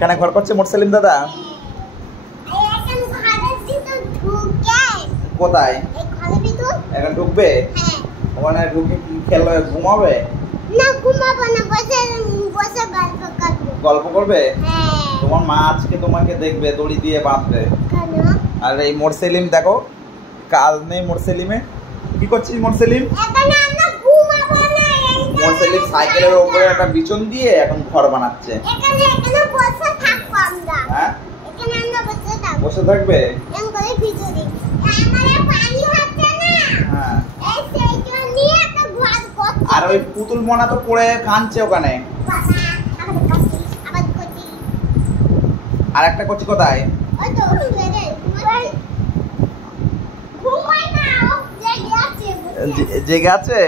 এখানে ঘর করছে মোরসেলিম দাদা। কোথায় এখন ঢুকবে? ওখানে ঢুকে কি খেলবে? ঘুমাবে? না ঘুমাবো না, বসে বসে গল্প করবে। তোমার মা আজকে তোমাকে দেখবে, দড়ি দিয়ে বাঁধবে। আর এই মোরসেলিম দেখো, কাল নেই মোরসেলিমে। কি করছিস মোরসেলিম? মোরসেলিম সাইকেলের উপরে একটা বিছন দিয়ে এখন ঘর বানাচ্ছে। হ্যাঁ বসে থাকবে। আর ওই পুতুল মনা তো পড়ে কাঁদছে ওখানে। আর একটা করছি কোথায়? জেগে আছে।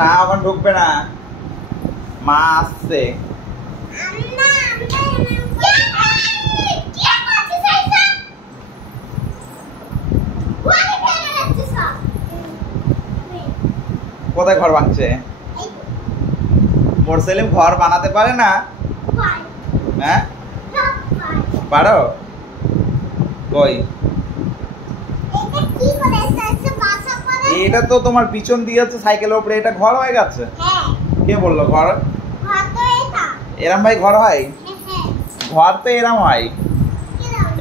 না ওখানে ঢুকবে না, মা আসছে। কোথায় ঘর বানাচ্ছে? মোরসেলিম ঘর বানাতে পারে না? হ্যাঁ পারো? কই এটা তো তোমার পিছন দিয়েছে সাইকেলের উপরে, এটা ঘর হয়ে গেছে। কে বললো ঘর? এরম ভাই ঘর হয়? ঘর তো এরম হয়,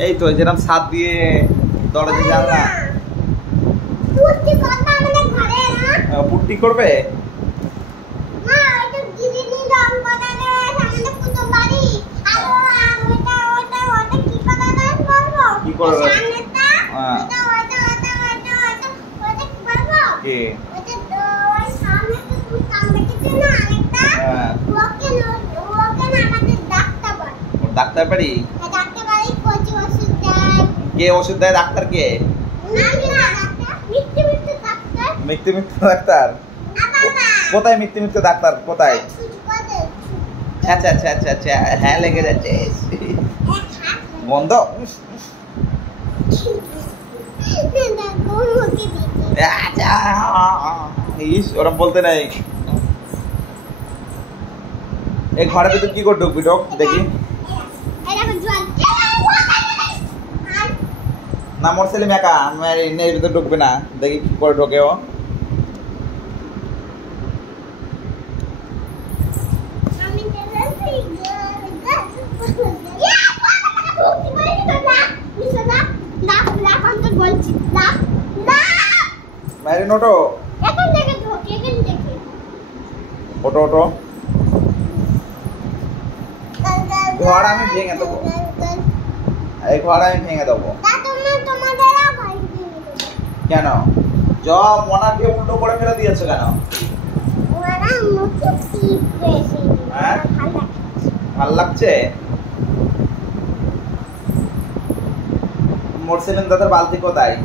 এই তো যেরকম ছাদ দিয়ে দরজা জানলা। পুট্টি করবে? কি করবে? ডাক্তার বাড়ি? কে ওষুধ দেয়? ডাক্তার কে? মিথ্যে মিথ্যে ডাক্তার? কোথায় মিথ্যে মিথ্যে ডাক্তার কোথায়? আচ্ছা আচ্ছা আচ্ছা আচ্ছা, হ্যাঁ লেগে যাচ্ছে বন্ধ। ওরম বলতে নাই। এই ঘরের ভিতর কি করে ঢুকবি? ঢোক দেখি। না মোরসেলিম একা এর ভিতর ঢুকবে না, দেখি কি করে ঢোকে ও। মেরিন ওটো, ওটো ওটো। ঘর আমি ভেঙে দেবো, এই ঘর আমি ভেঙে দেবো। কেন? জব মনাকে উল্টো করে ফেলে দিয়েছে কেন? হ্যাঁ ভাল লাগছে। মোরসেলিম দাদার বালতি কোথায়?